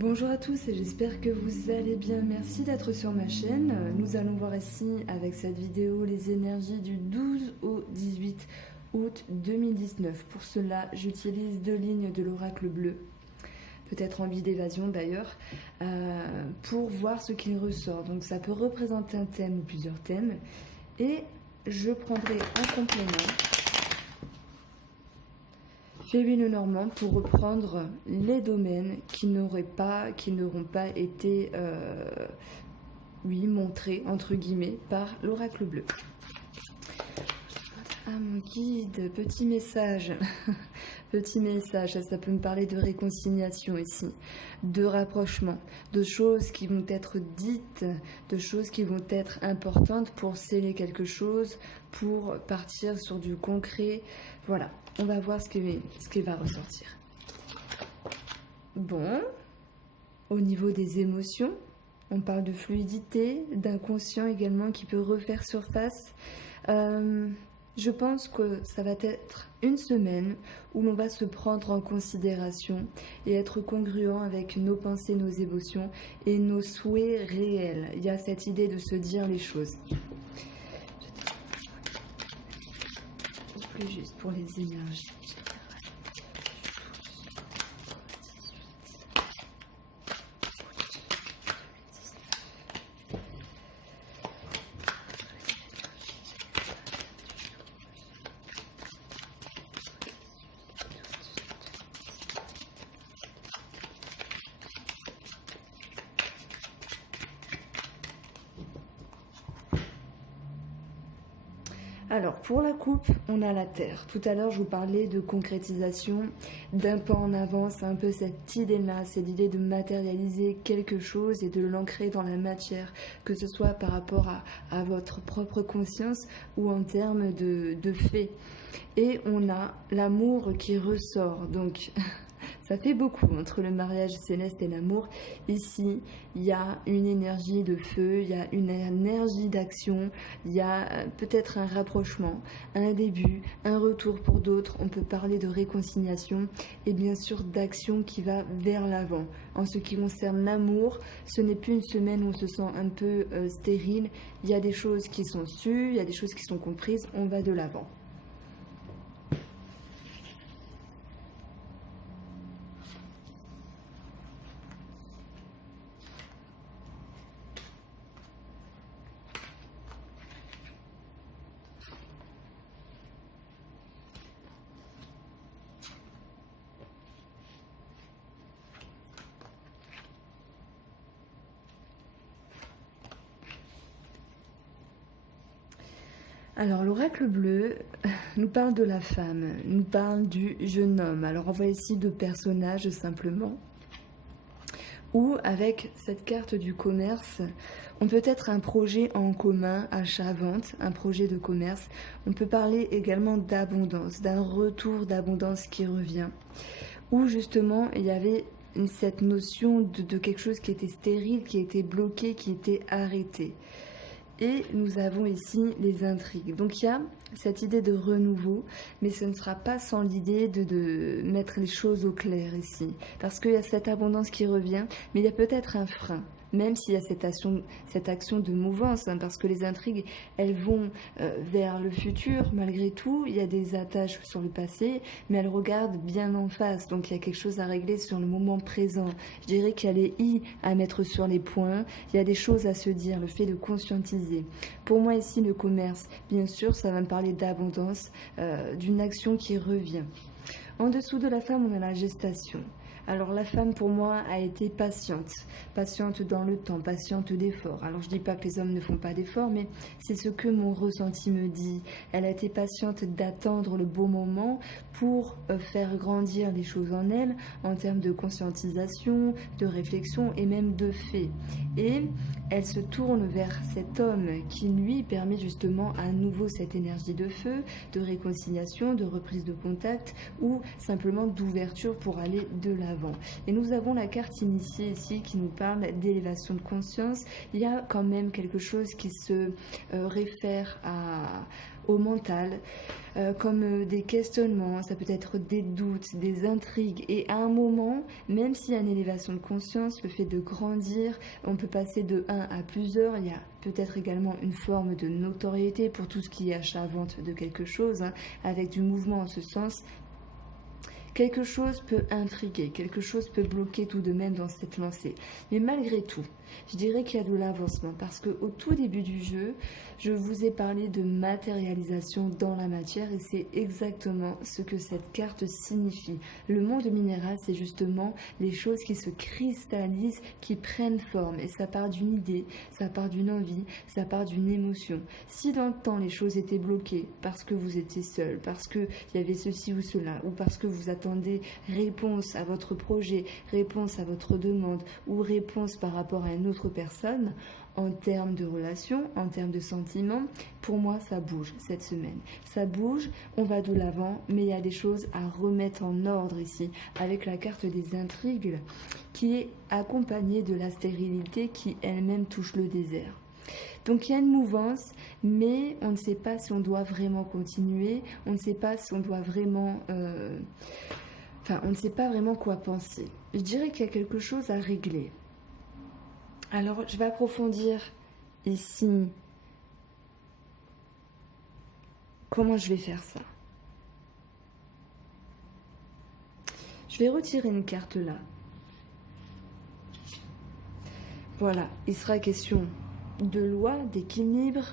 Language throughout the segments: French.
Bonjour à tous et j'espère que vous allez bien. Merci d'être sur ma chaîne. Nous allons voir ici avec cette vidéo les énergies du 12 au 18 août 2019. Pour cela, j'utilise deux lignes de l'oracle bleu, peut-être envie d'évasion d'ailleurs, pour voir ce qu'il ressort. Donc ça peut représenter un thème ou plusieurs thèmes. Et je prendrai en complément Féline Normand pour reprendre les domaines qui n'auront pas été montrés entre guillemets par l'oracle bleu. Ah mon guide, petit message, petit message, ça peut me parler de réconciliation ici, de rapprochement, de choses qui vont être dites, de choses qui vont être importantes pour sceller quelque chose, pour partir sur du concret. Voilà, on va voir ce qui va ressortir. Bon, au niveau des émotions, on parle de fluidité, d'inconscient également qui peut refaire surface. Je pense que ça va être une semaine où l'on va se prendre en considération et être congruent avec nos pensées, nos émotions et nos souhaits réels. Il y a cette idée de se dire les choses. Plus juste pour les énergies. Alors, pour la coupe, on a la terre. Tout à l'heure, je vous parlais de concrétisation, d'un pas en avant. C'est un peu cette idée-là, cette idée de matérialiser quelque chose et de l'ancrer dans la matière, que ce soit par rapport à votre propre conscience ou en termes de faits. Et on a l'amour qui ressort, donc... Ça fait beaucoup entre le mariage céleste et l'amour. Ici, il y a une énergie de feu, il y a une énergie d'action, il y a peut-être un rapprochement, un début, un retour pour d'autres. On peut parler de réconciliation et bien sûr d'action qui va vers l'avant. En ce qui concerne l'amour, ce n'est plus une semaine où on se sent un peu stérile. Il y a des choses qui sont sues, il y a des choses qui sont comprises, on va de l'avant. Alors l'oracle bleu nous parle de la femme, nous parle du jeune homme. Alors on voit ici deux personnages simplement. Ou avec cette carte du commerce, on peut être un projet en commun, achat-vente, un projet de commerce. On peut parler également d'abondance, d'un retour d'abondance qui revient. Ou justement il y avait cette notion de quelque chose qui était stérile, qui était bloqué, qui était arrêté. Et nous avons ici les intrigues. Donc il y a cette idée de renouveau, mais ce ne sera pas sans l'idée de mettre les choses au clair ici. Parce qu'il y a cette abondance qui revient, mais il y a peut-être un frein. Même s'il y a cette action de mouvance, hein, parce que les intrigues, elles vont vers le futur, malgré tout. Il y a des attaches sur le passé, mais elles regardent bien en face. Donc il y a quelque chose à régler sur le moment présent. Je dirais qu'il y a les i à mettre sur les points. Il y a des choses à se dire, le fait de conscientiser. Pour moi ici, le commerce, bien sûr, ça va me parler d'abondance, d'une action qui revient. En dessous de la femme, on a la gestation. Alors la femme pour moi a été patiente, patiente dans le temps, patiente d'efforts. Alors je ne dis pas que les hommes ne font pas d'efforts, mais c'est ce que mon ressenti me dit. Elle a été patiente d'attendre le bon moment pour faire grandir les choses en elle, en termes de conscientisation, de réflexion et même de fait. Et elle se tourne vers cet homme qui lui permet justement à nouveau cette énergie de feu, de réconciliation, de reprise de contact ou simplement d'ouverture pour aller de l'avant. Et nous avons la carte initiée ici qui nous parle d'élévation de conscience. Il y a quand même quelque chose qui se réfère au mental, comme des questionnements, ça peut être des doutes, des intrigues. Et à un moment, même s'il y a une élévation de conscience, le fait de grandir, on peut passer de un à plusieurs. Il y a peut-être également une forme de notoriété pour tout ce qui est achat-vente de quelque chose, hein, avec du mouvement en ce sens. Quelque chose peut intriguer, quelque chose peut bloquer tout de même dans cette lancée. Mais malgré tout, je dirais qu'il y a de l'avancement parce qu'au tout début du jeu, je vous ai parlé de matérialisation dans la matière et c'est exactement ce que cette carte signifie. Le monde minéral, c'est justement les choses qui se cristallisent, qui prennent forme et ça part d'une idée, ça part d'une envie, ça part d'une émotion. Si dans le temps les choses étaient bloquées parce que vous étiez seul, parce qu'il y avait ceci ou cela, ou parce que vous attendez réponse à votre projet, réponse à votre demande ou réponse par rapport à une autre personne, en termes de relations, en termes de sentiments, pour moi ça bouge cette semaine. Ça bouge, on va de l'avant, mais il y a des choses à remettre en ordre ici, avec la carte des intrigues qui est accompagnée de la stérilité qui elle-même touche le désert. Donc il y a une mouvance, mais on ne sait pas si on doit vraiment continuer, on ne sait pas si on doit vraiment... on ne sait pas vraiment quoi penser. Je dirais qu'il y a quelque chose à régler. Alors, je vais approfondir ici comment je vais faire ça. Je vais retirer une carte là. Voilà, il sera question de loi, d'équilibre.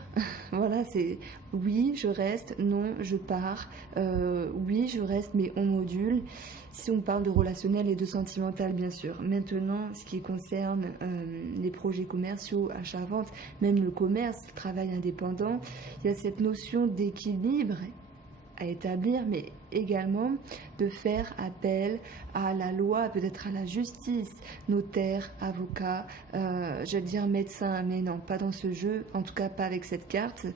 Voilà, c'est oui, je reste, non, je pars. Oui, je reste, mais on module. Si on parle de relationnel et de sentimental, bien sûr. Maintenant, ce qui concerne les projets commerciaux, achat-vente, même le commerce, le travail indépendant, il y a cette notion d'équilibre à établir, mais également de faire appel à la loi, peut-être à la justice, notaire, avocat, je vais dire médecin, mais non, pas dans ce jeu, en tout cas pas avec cette carte.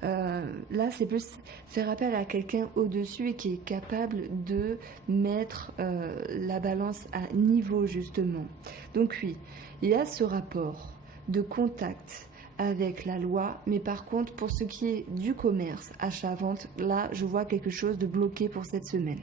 Là, c'est plus faire appel à quelqu'un au-dessus et qui est capable de mettre la balance à niveau, justement. Donc oui, il y a ce rapport de contact avec la loi, mais par contre pour ce qui est du commerce, achat-vente, là je vois quelque chose de bloqué pour cette semaine.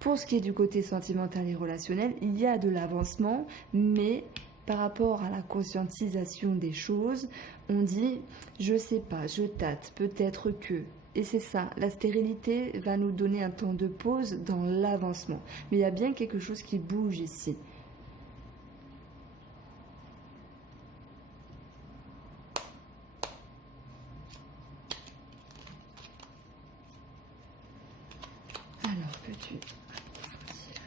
Pour ce qui est du côté sentimental et relationnel, il y a de l'avancement, mais par rapport à la conscientisation des choses, on dit je sais pas, je tâte, peut-être que. Et c'est ça, la stérilité va nous donner un temps de pause dans l'avancement. Mais il y a bien quelque chose qui bouge ici. Alors, peux-tu approfondir?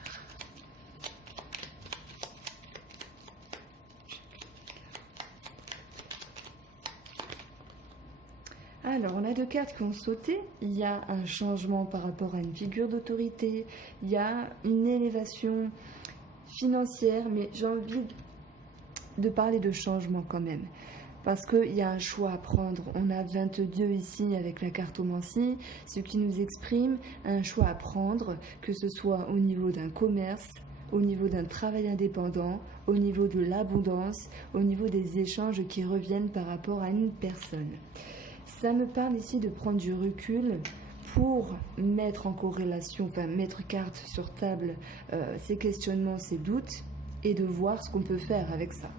Alors, on a deux cartes qui ont sauté. Il y a un changement par rapport à une figure d'autorité. Il y a une élévation financière, mais j'ai envie de parler de changement quand même. Parce qu'il y a un choix à prendre. On a 22 ici avec la cartomancie, ce qui nous exprime un choix à prendre, que ce soit au niveau d'un commerce, au niveau d'un travail indépendant, au niveau de l'abondance, au niveau des échanges qui reviennent par rapport à une personne. Ça me parle ici de prendre du recul pour mettre en corrélation, enfin mettre carte sur table ces questionnements, ces doutes, et de voir ce qu'on peut faire avec ça.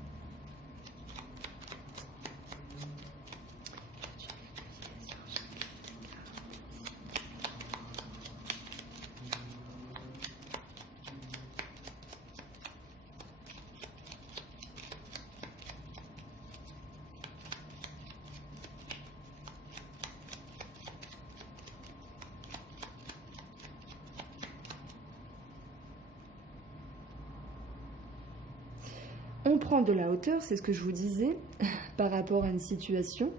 On prend de la hauteur, c'est ce que je vous disais, par rapport à une situation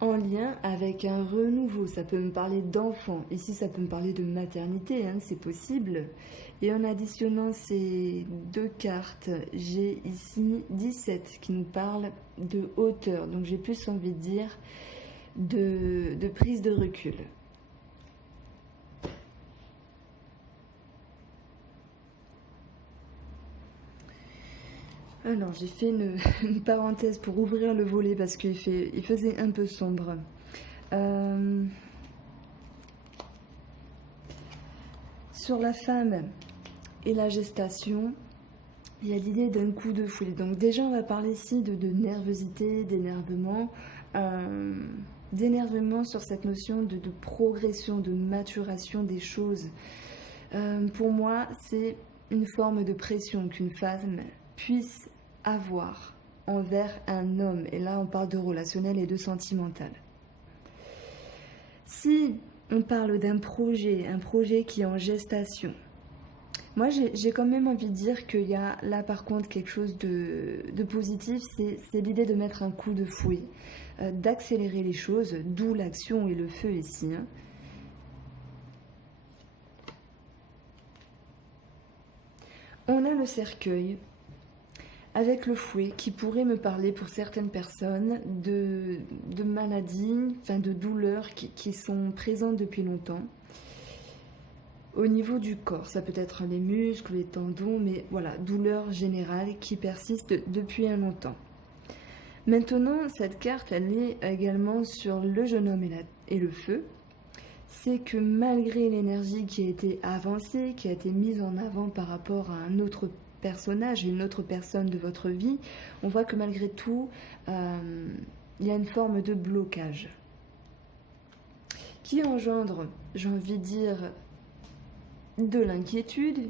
en lien avec un renouveau. Ça peut me parler d'enfant. Ici, ça peut me parler de maternité, hein, c'est possible. Et en additionnant ces deux cartes, j'ai ici 17 qui nous parlent de hauteur. Donc j'ai plus envie de dire de prise de recul. Alors, j'ai fait une parenthèse pour ouvrir le volet parce qu'il faisait un peu sombre. Sur la femme et la gestation, il y a l'idée d'un coup de fouet. Donc déjà, on va parler ici de nervosité, d'énervement sur cette notion de progression, de maturation des choses. Pour moi, c'est une forme de pression qu'une femme puisse avoir envers un homme. Et là, on parle de relationnel et de sentimental. Si on parle d'un projet, un projet qui est en gestation, moi j'ai quand même envie de dire qu'il y a là par contre quelque chose de positif, c'est l'idée de mettre un coup de fouet, d'accélérer les choses, d'où l'action et le feu ici. Hein. On a le cercueil avec le fouet qui pourrait me parler pour certaines personnes de maladies, enfin de douleurs qui sont présentes depuis longtemps. Au niveau du corps, ça peut être les muscles, les tendons, mais voilà, douleurs générales qui persistent depuis un longtemps. Maintenant, cette carte, elle est également sur le jeune homme et le feu. C'est que malgré l'énergie qui a été avancée, qui a été mise en avant par rapport à un autre personnage, une autre personne de votre vie, on voit que malgré tout, il y a une forme de blocage qui engendre, j'ai envie de dire, de l'inquiétude,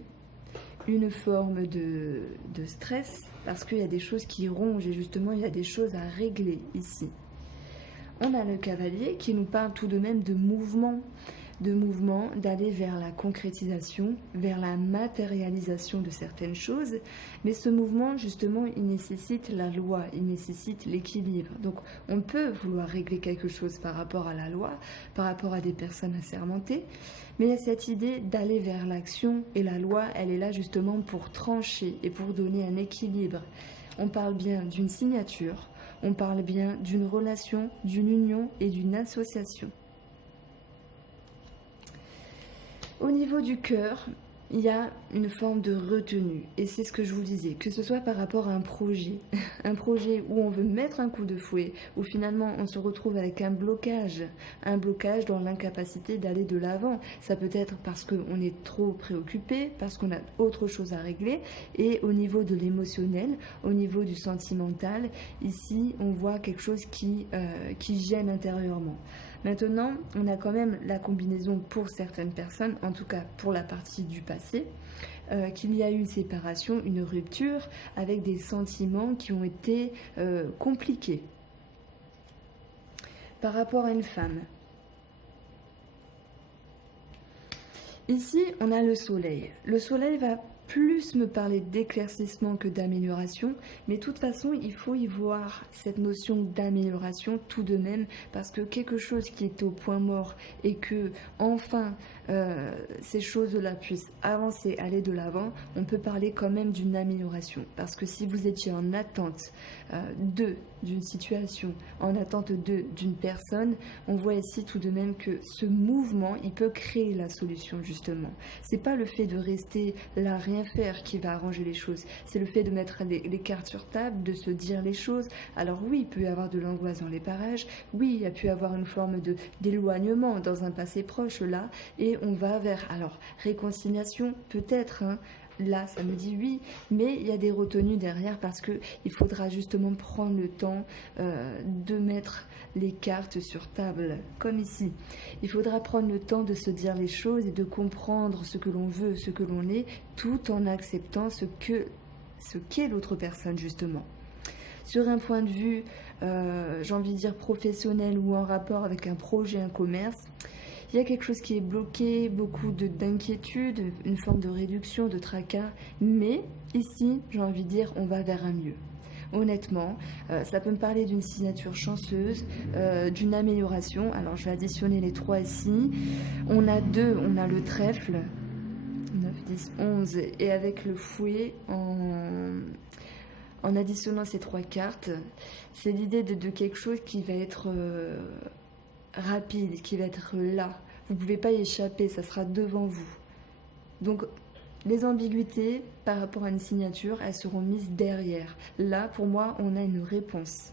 une forme de stress, parce qu'il y a des choses qui rongent et justement il y a des choses à régler ici. On a le cavalier qui nous parle tout de même de mouvement, d'aller vers la concrétisation, vers la matérialisation de certaines choses. Mais ce mouvement, justement, il nécessite la loi, il nécessite l'équilibre. Donc, on peut vouloir régler quelque chose par rapport à la loi, par rapport à des personnes assermentées, mais il y a cette idée d'aller vers l'action, et la loi, elle est là justement pour trancher et pour donner un équilibre. On parle bien d'une signature, on parle bien d'une relation, d'une union et d'une association. Au niveau du cœur, il y a une forme de retenue. Et c'est ce que je vous disais, que ce soit par rapport à un projet où on veut mettre un coup de fouet, où finalement on se retrouve avec un blocage dans l'incapacité d'aller de l'avant. Ça peut être parce qu'on est trop préoccupé, parce qu'on a autre chose à régler. Et au niveau de l'émotionnel, au niveau du sentimental, ici on voit quelque chose qui gêne intérieurement. Maintenant, on a quand même la combinaison pour certaines personnes, en tout cas pour la partie du passé, qu'il y a eu une séparation, une rupture avec des sentiments qui ont été compliqués. Par rapport à une femme. Ici, on a le soleil. Le soleil va plus me parler d'éclaircissement que d'amélioration, mais de toute façon, il faut y voir cette notion d'amélioration tout de même, parce que quelque chose qui est au point mort et que enfin ces choses-là puissent avancer, aller de l'avant, on peut parler quand même d'une amélioration, parce que si vous étiez en attente d'une situation, en attente d'une personne, on voit ici tout de même que ce mouvement, il peut créer la solution justement. C'est pas le fait de rester là, rien faire qui va arranger les choses. C'est le fait de mettre les cartes sur table, de se dire les choses. Alors oui, il peut y avoir de l'angoisse dans les parages. Oui, il y a pu avoir une forme d'éloignement dans un passé proche là. Et on va vers, alors, réconciliation peut-être, hein. Là, ça me dit oui, mais il y a des retenues derrière parce qu'il faudra justement prendre le temps de mettre les cartes sur table, comme ici. Il faudra prendre le temps de se dire les choses et de comprendre ce que l'on veut, ce que l'on est, tout en acceptant ce qu'est l'autre personne, justement. Sur un point de vue, j'ai envie de dire professionnel ou en rapport avec un projet, un commerce, il y a quelque chose qui est bloqué, beaucoup d'inquiétude, une forme de réduction, de tracas. Mais ici, j'ai envie de dire, on va vers un mieux. Honnêtement, ça peut me parler d'une signature chanceuse, d'une amélioration. Alors, je vais additionner les trois ici. On a le trèfle, 9, 10, 11, et avec le fouet en additionnant ces trois cartes, c'est l'idée de quelque chose qui va être rapide, qui va être là. Vous ne pouvez pas y échapper, ça sera devant vous. Donc, les ambiguïtés par rapport à une signature, elles seront mises derrière. Là, pour moi, on a une réponse.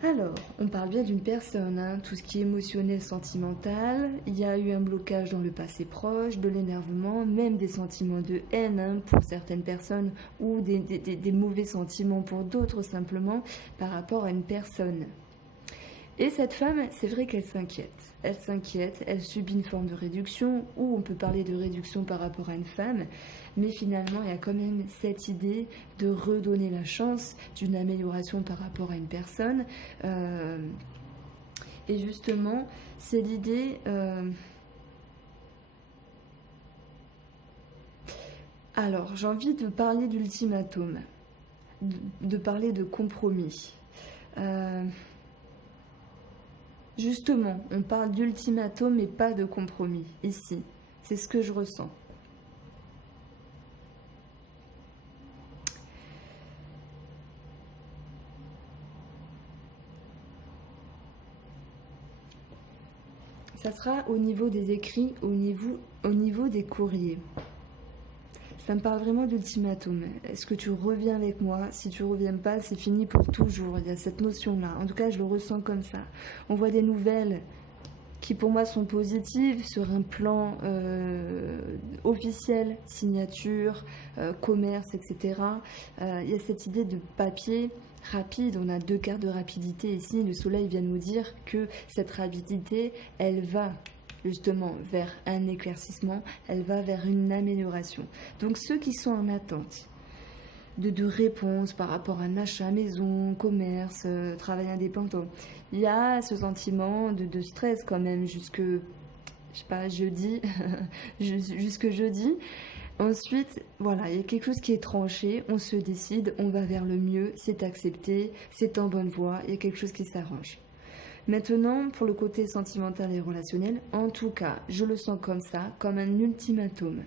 Alors, on parle bien d'une personne, hein, tout ce qui est émotionnel, sentimental. Il y a eu un blocage dans le passé proche, de l'énervement, même des sentiments de haine, hein, pour certaines personnes, ou des mauvais sentiments pour d'autres, simplement par rapport à une personne. Et cette femme, c'est vrai qu'elle s'inquiète. Elle s'inquiète, elle subit une forme de réduction, ou on peut parler de réduction par rapport à une femme, mais finalement, il y a quand même cette idée de redonner la chance d'une amélioration par rapport à une personne. Euh, et justement, c'est l'idée... Alors, j'ai envie de parler d'ultimatum, de parler de compromis. Euh, Justement, on parle d'ultimatum et pas de compromis, ici. C'est ce que je ressens. Ça sera au niveau des écrits, au niveau des courriers. Ça me parle vraiment d'ultimatum. Est-ce que tu reviens avec moi? Si tu reviens pas, c'est fini pour toujours. Il y a cette notion-là. En tout cas, je le ressens comme ça. On voit des nouvelles qui pour moi sont positives sur un plan officiel, signature, commerce, etc. Il y a cette idée de papier rapide. On a 2 cartes de rapidité ici. Le soleil vient nous dire que cette rapidité, elle va justement vers un éclaircissement, elle va vers une amélioration. Donc ceux qui sont en attente de réponses par rapport à un achat, maison, commerce, travail indépendant, il y a ce sentiment de stress quand même jusque, je sais pas, jeudi, jusque jeudi. Ensuite, voilà, il y a quelque chose qui est tranché, on se décide, on va vers le mieux, c'est accepté, c'est en bonne voie, il y a quelque chose qui s'arrange. Maintenant, pour le côté sentimental et relationnel, en tout cas, je le sens comme ça, comme un ultimatum.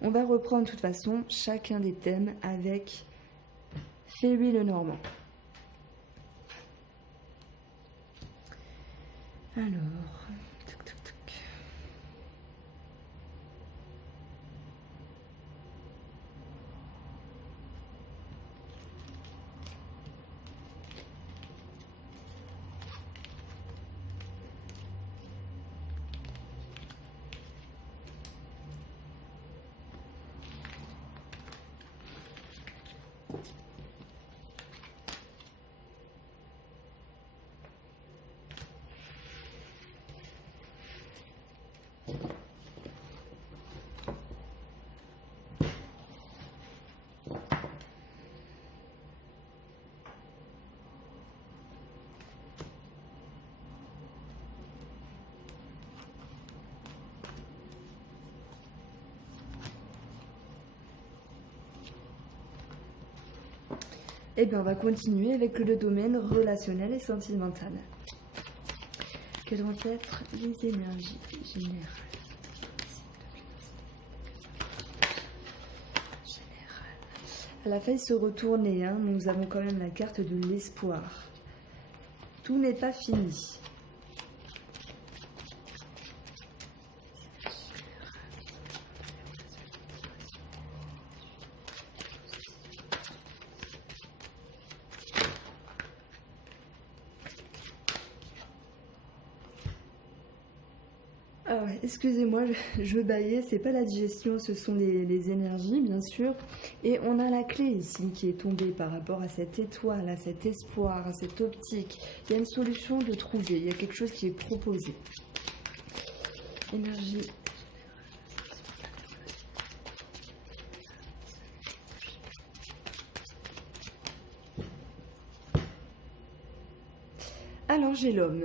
On va reprendre de toute façon chacun des thèmes avec Ferry Lenormand. Alors, tuc, tuc, tuc. Eh bien, on va continuer avec le domaine relationnel et sentimental. Quelles vont être les énergies générales? La feuille se retourner, hein, nous avons quand même la carte de l'espoir. Tout n'est pas fini. Ah ouais, excusez-moi, je baillais, c'est pas la digestion, ce sont les énergies, bien sûr. Et on a la clé ici qui est tombée par rapport à cette étoile, à cet espoir, à cette optique. Il y a une solution de trouver, il y a quelque chose qui est proposé. Énergie. Alors j'ai l'homme.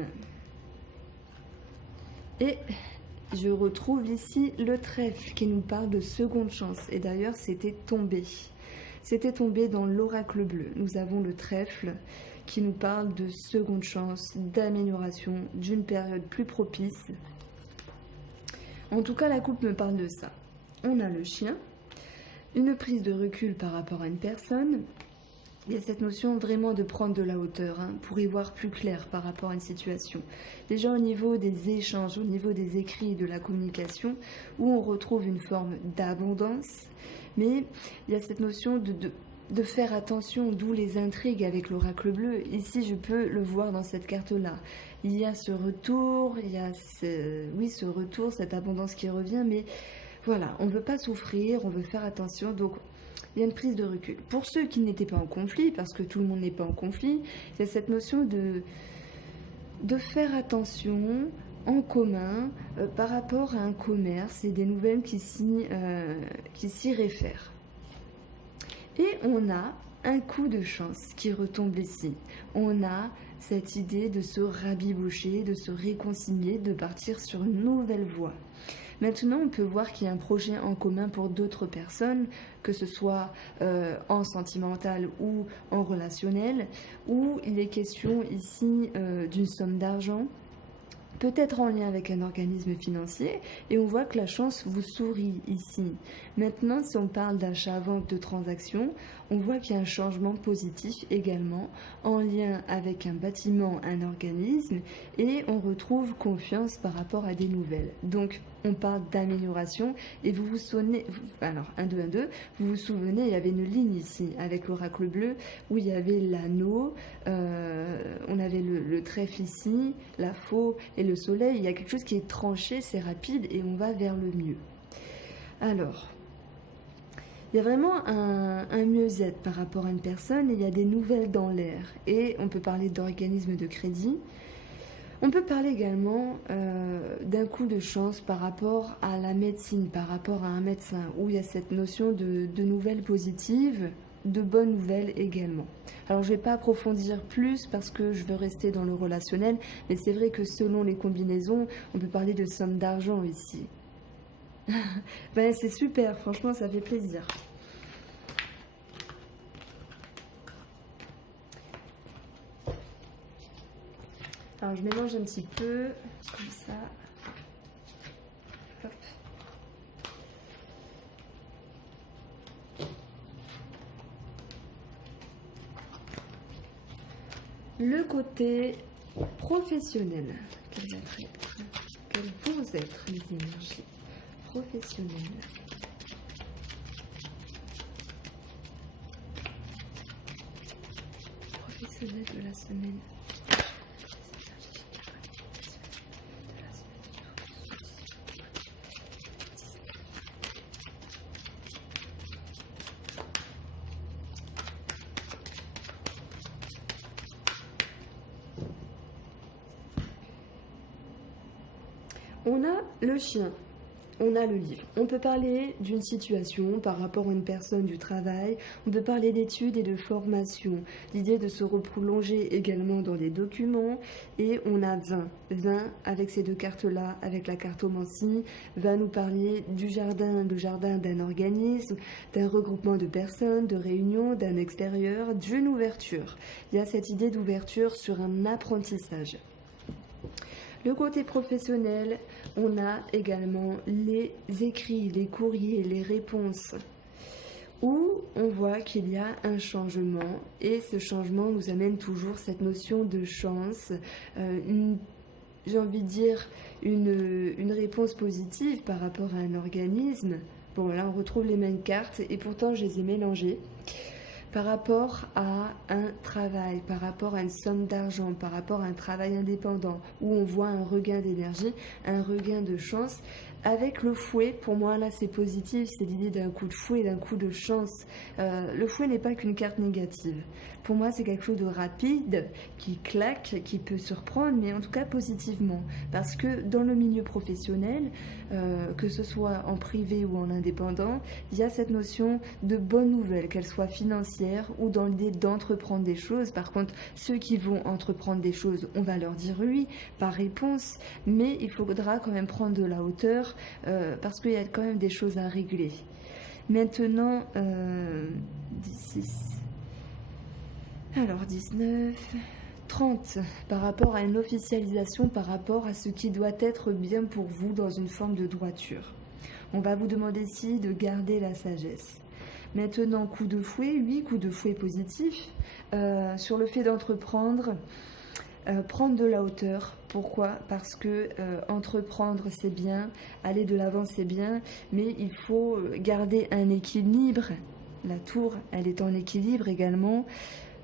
Et je retrouve ici le trèfle qui nous parle de seconde chance. Et d'ailleurs, c'était tombé. C'était tombé dans l'oracle bleu. Nous avons le trèfle qui nous parle de seconde chance, d'amélioration, d'une période plus propice. En tout cas, la coupe me parle de ça. On a le chien, une prise de recul par rapport à une personne. Il y a cette notion vraiment de prendre de la hauteur, hein, pour y voir plus clair par rapport à une situation. Déjà au niveau des échanges, au niveau des écrits, de la communication, où on retrouve une forme d'abondance, mais il y a cette notion de faire attention, d'où les intrigues avec l'oracle bleu. Ici, je peux le voir dans cette carte-là. Il y a ce retour, il y a ce retour, cette abondance qui revient, mais voilà, on ne veut pas souffrir, on veut faire attention, donc il y a une prise de recul. Pour ceux qui n'étaient pas en conflit, parce que tout le monde n'est pas en conflit, il y a cette notion de faire attention en commun par rapport à un commerce et des nouvelles qui s'y réfèrent. Et on a un coup de chance qui retombe ici. On a cette idée de se rabiboucher, de se réconcilier, de partir sur une nouvelle voie. Maintenant, on peut voir qu'il y a un projet en commun pour d'autres personnes, que ce soit en sentimental ou en relationnel, où il est question ici d'une somme d'argent, peut-être en lien avec un organisme financier, et on voit que la chance vous sourit ici. Maintenant, si on parle d'achat-vente de transactions, on voit qu'il y a un changement positif également en lien avec un bâtiment, un organisme, et on retrouve confiance par rapport à des nouvelles. Donc, on parle d'amélioration, et vous vous souvenez, alors 1, 2, 1, 2, vous vous souvenez, il y avait une ligne ici avec l'oracle bleu où il y avait l'anneau, on avait le trèfle ici, la faux et le soleil. Il y a quelque chose qui est tranché, c'est rapide et on va vers le mieux. Alors, il y a vraiment un mieux-être par rapport à une personne et il y a des nouvelles dans l'air. Et on peut parler d'organisme de crédit. On peut parler également d'un coup de chance par rapport à la médecine, par rapport à un médecin, où il y a cette notion de nouvelles positives, de bonnes nouvelles également. Alors je ne vais pas approfondir plus parce que je veux rester dans le relationnel, mais c'est vrai que selon les combinaisons, on peut parler de somme d'argent ici. Ben, c'est super, franchement ça fait plaisir. Alors je mélange un petit peu, comme ça. Hop. Le côté professionnel. Quelles vont être les énergies professionnelles? Professionnel de la semaine. On a le chien, on a le livre. On peut parler d'une situation par rapport à une personne du travail, on peut parler d'études et de formation, l'idée de se replonger également dans des documents, et on a 20. 20 avec ces deux cartes-là, avec la cartomancie, va nous parler du jardin, le jardin d'un organisme, d'un regroupement de personnes, de réunions, d'un extérieur, d'une ouverture. Il y a cette idée d'ouverture sur un apprentissage. Le côté professionnel, on a également les écrits, les courriers, les réponses, où on voit qu'il y a un changement, et ce changement nous amène toujours cette notion de chance, j'ai envie de dire une réponse positive par rapport à un organisme. Bon, là on retrouve les mêmes cartes, et pourtant je les ai mélangées. Par rapport à un travail, par rapport à une somme d'argent, par rapport à un travail indépendant, où on voit un regain d'énergie, un regain de chance. Avec le fouet, pour moi là c'est positif, c'est l'idée d'un coup de fouet, d'un coup de chance. Le fouet n'est pas qu'une carte négative. Pour moi c'est quelque chose de rapide, qui claque, qui peut surprendre, mais en tout cas positivement. Parce que dans le milieu professionnel, que ce soit en privé ou en indépendant, il y a cette notion de bonne nouvelle, qu'elle soit financière ou dans l'idée d'entreprendre des choses. Par contre, ceux qui vont entreprendre des choses, on va leur dire oui, par réponse, mais il faudra quand même prendre de la hauteur, parce qu'il y a quand même des choses à régler. Maintenant, 16, alors 19, 30, par rapport à une officialisation, par rapport à ce qui doit être bien pour vous dans une forme de droiture. On va vous demander ici de garder la sagesse. Maintenant, coup de fouet, 8 coups de fouet positifs sur le fait d'entreprendre. Prendre de la hauteur. Pourquoi? Parce que entreprendre c'est bien, aller de l'avant c'est bien, mais il faut garder un équilibre La tour, elle est en équilibre également.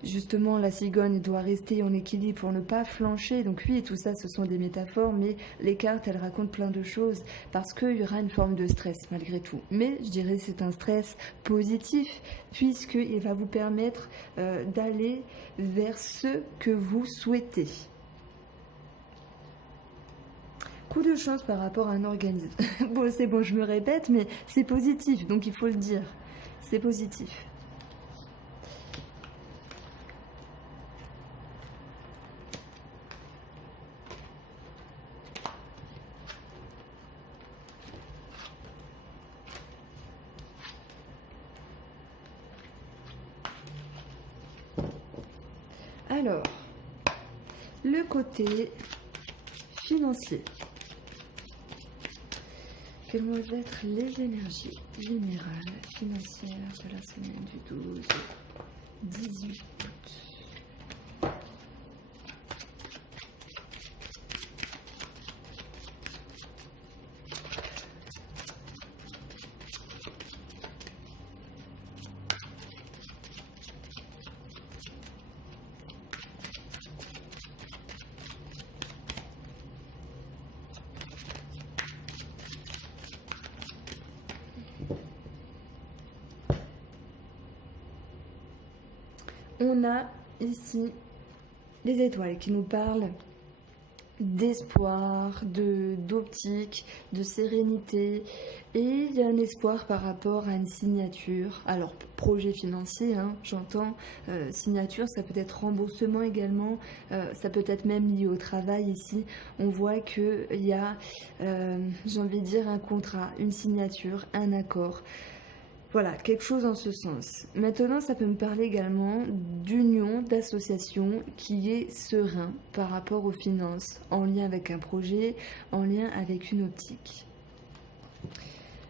Justement, la cigogne doit rester en équilibre pour ne pas flancher. Donc oui, tout ça, ce sont des métaphores, mais les cartes, elles racontent plein de choses parce qu'il y aura une forme de stress malgré tout. Mais je dirais que c'est un stress positif puisqu'il va vous permettre d'aller vers ce que vous souhaitez. Coup de chance par rapport à un organisme. Bon, c'est bon, je me répète, mais c'est positif, donc il faut le dire. C'est positif. Alors, le côté financier. Quelles vont être les énergies générales financières de la semaine du 12-18 août? On a ici les étoiles qui nous parlent d'espoir, d'optique, de sérénité. Et il y a un espoir par rapport à une signature. Alors, projet financier, hein, j'entends. Signature, ça peut être remboursement également. Ça peut être même lié au travail ici. On voit qu'il y a, j'ai envie de dire, un contrat, une signature, un accord. Voilà, quelque chose en ce sens. Maintenant, ça peut me parler également d'union, d'association qui est serein par rapport aux finances, en lien avec un projet, en lien avec une optique.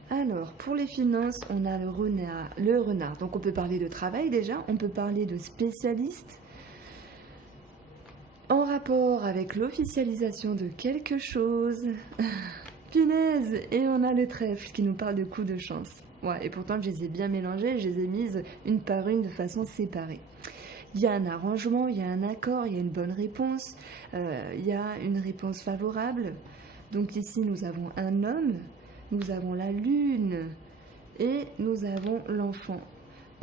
Alors, pour les finances, on a le renard. Donc, on peut parler de travail déjà, on peut parler de spécialiste, en rapport avec l'officialisation de quelque chose. Punaise! Et on a le trèfle qui nous parle de coups de chance. Ouais, et pourtant, je les ai bien mélangées, je les ai mises une par une de façon séparée. Il y a un arrangement, il y a un accord, il y a une bonne réponse, il y a une réponse favorable. Donc ici, nous avons un homme, nous avons la lune et nous avons l'enfant.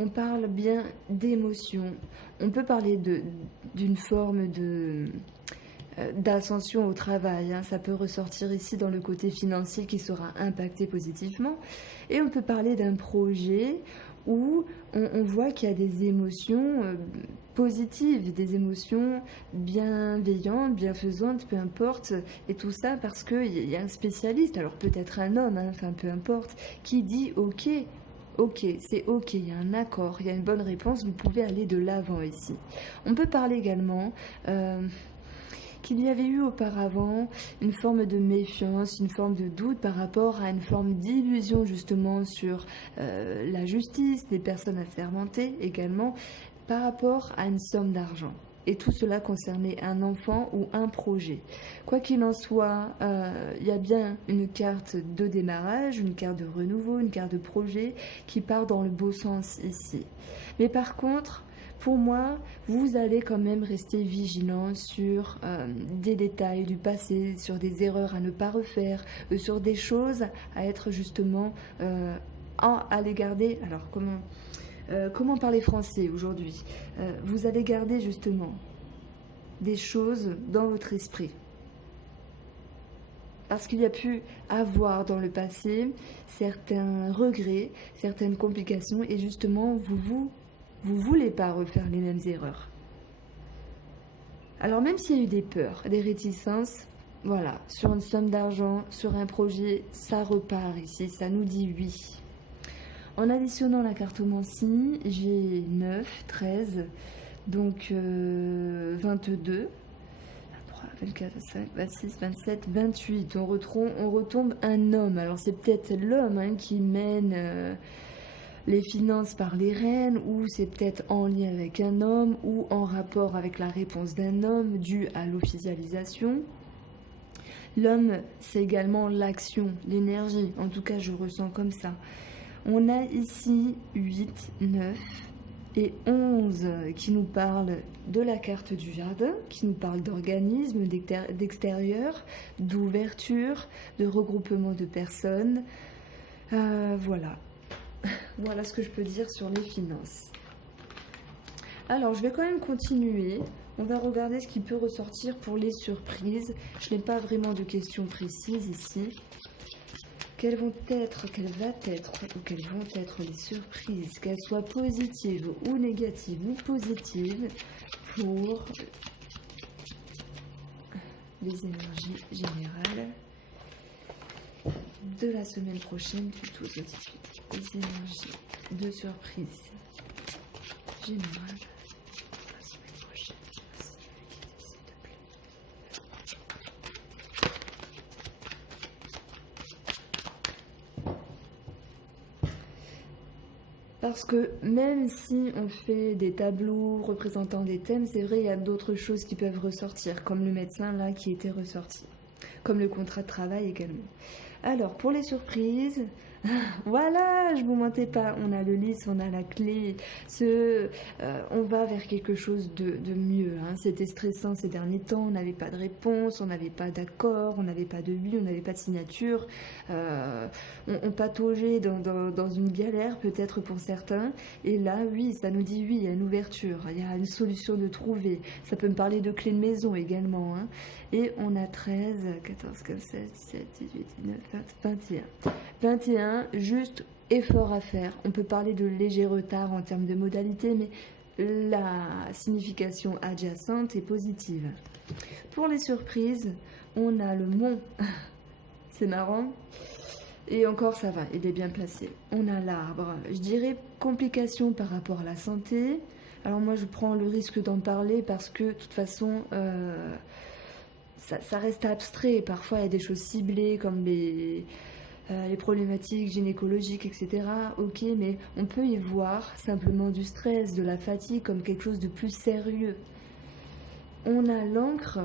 On parle bien d'émotion. On peut parler d'une forme d'ascension au travail, hein. Ça peut ressortir ici dans le côté financier qui sera impacté positivement. Et on peut parler d'un projet où on voit qu'il y a des émotions positives, des émotions bienveillantes, bienfaisantes, peu importe, et tout ça parce qu'il y a un spécialiste, alors peut-être un homme, hein, enfin peu importe, qui dit ok, c'est ok, il y a un accord, il y a une bonne réponse, vous pouvez aller de l'avant ici. On peut parler également qu'il y avait eu auparavant une forme de méfiance, une forme de doute par rapport à une forme d'illusion justement sur la justice, des personnes assermentées également, par rapport à une somme d'argent. Et tout cela concernait un enfant ou un projet. Quoi qu'il en soit, il y a bien une carte de démarrage, une carte de renouveau, une carte de projet qui part dans le beau sens ici. Mais par contre, pour moi, vous allez quand même rester vigilant sur des détails du passé, sur des erreurs à ne pas refaire, sur des choses à être justement à les garder. Alors, comment parler français aujourd'hui? Vous allez garder justement des choses dans votre esprit. Parce qu'il y a pu avoir dans le passé certains regrets, certaines complications, et justement, vous voulez pas refaire les mêmes erreurs. Alors même s'il y a eu des peurs, des réticences, voilà, sur une somme d'argent, sur un projet, ça repart ici, ça nous dit oui. En additionnant la cartomancie, j'ai 9, 13, donc 22, 23, 24, 25, 26, 27, 28. On retombe un homme. Alors c'est peut-être l'homme hein, qui mène les finances par les rênes, ou c'est peut-être en lien avec un homme, ou en rapport avec la réponse d'un homme due à l'officialisation. L'homme, c'est également l'action, l'énergie. En tout cas, je ressens comme ça. On a ici 8, 9 et 11 qui nous parlent de la carte du jardin, qui nous parle d'organisme, d'extérieur, d'ouverture, de regroupement de personnes. Voilà. Voilà ce que je peux dire sur les finances. Alors, je vais quand même continuer. On va regarder ce qui peut ressortir pour les surprises. Je n'ai pas vraiment de questions précises ici. Quelles vont être les surprises, qu'elles soient positives ou négatives ou positives, pour les énergies générales de la semaine prochaine du 12 au 18. Les énergies de surprise générales. Parce que même si on fait des tableaux représentant des thèmes, c'est vrai, il y a d'autres choses qui peuvent ressortir, comme le médecin là qui était ressorti, comme le contrat de travail également. Alors, pour les surprises, voilà, je vous mentais pas, on a le lys, on a la clé, on va vers quelque chose de mieux. Hein. C'était stressant ces derniers temps, on n'avait pas de réponse, on n'avait pas d'accord, on n'avait pas de oui, on n'avait pas de signature. On pataugeait dans une galère peut-être pour certains. Et là, oui, ça nous dit oui, il y a une ouverture, il y a une solution de trouver. Ça peut me parler de clé de maison également. Hein. Et on a 13, 14, 15, 16, 17, 18, 19, 20, 21. 21, juste effort à faire. On peut parler de léger retard en termes de modalité, mais la signification adjacente est positive. Pour les surprises, on a le mont. C'est marrant. Et encore, ça va, il est bien placé. On a l'arbre. Je dirais complication par rapport à la santé. Alors moi, je prends le risque d'en parler parce que, de toute façon, ça reste abstrait. Parfois, il y a des choses ciblées comme les problématiques gynécologiques, etc. Ok, mais on peut y voir simplement du stress, de la fatigue comme quelque chose de plus sérieux. On a l'encre.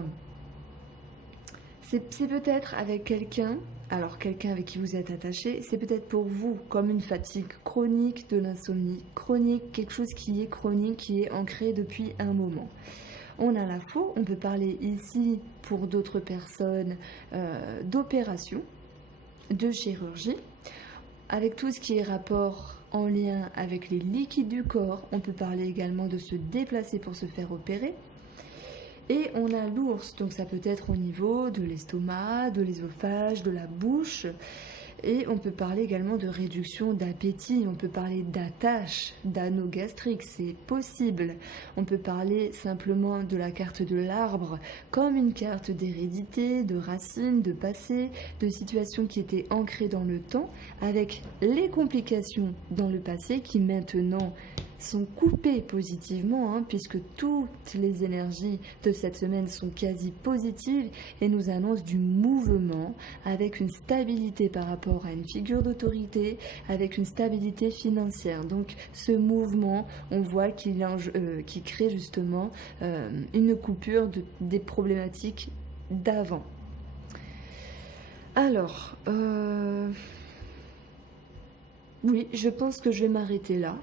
C'est peut-être avec quelqu'un, alors quelqu'un avec qui vous êtes attaché, c'est peut-être pour vous comme une fatigue chronique, de l'insomnie chronique, quelque chose qui est chronique, qui est ancré depuis un moment. On a la faux, on peut parler ici pour d'autres personnes d'opération, de chirurgie, avec tout ce qui est rapport en lien avec les liquides du corps. On peut parler également de se déplacer pour se faire opérer. Et on a l'ours, donc ça peut être au niveau de l'estomac, de l'œsophage, de la bouche. Et on peut parler également de réduction d'appétit, on peut parler d'attache, d'anneau gastrique, c'est possible. On peut parler simplement de la carte de l'arbre comme une carte d'hérédité, de racines, de passé, de situations qui étaient ancrées dans le temps, avec les complications dans le passé qui maintenant sont coupées positivement, hein, puisque toutes les énergies de cette semaine sont quasi positives et nous annoncent du mouvement avec une stabilité par rapport à une figure d'autorité, avec une stabilité financière. Donc ce mouvement, on voit qu'il crée justement une coupure des problématiques d'avant. Alors, oui, je pense que je vais m'arrêter là.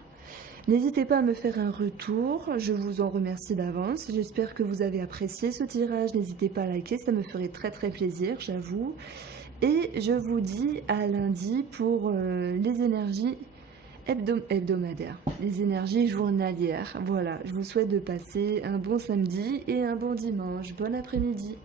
N'hésitez pas à me faire un retour, je vous en remercie d'avance. J'espère que vous avez apprécié ce tirage. N'hésitez pas à liker, ça me ferait très très plaisir, j'avoue. Et je vous dis à lundi pour les énergies hebdomadaires, les énergies journalières. Voilà, je vous souhaite de passer un bon samedi et un bon dimanche. Bon après-midi.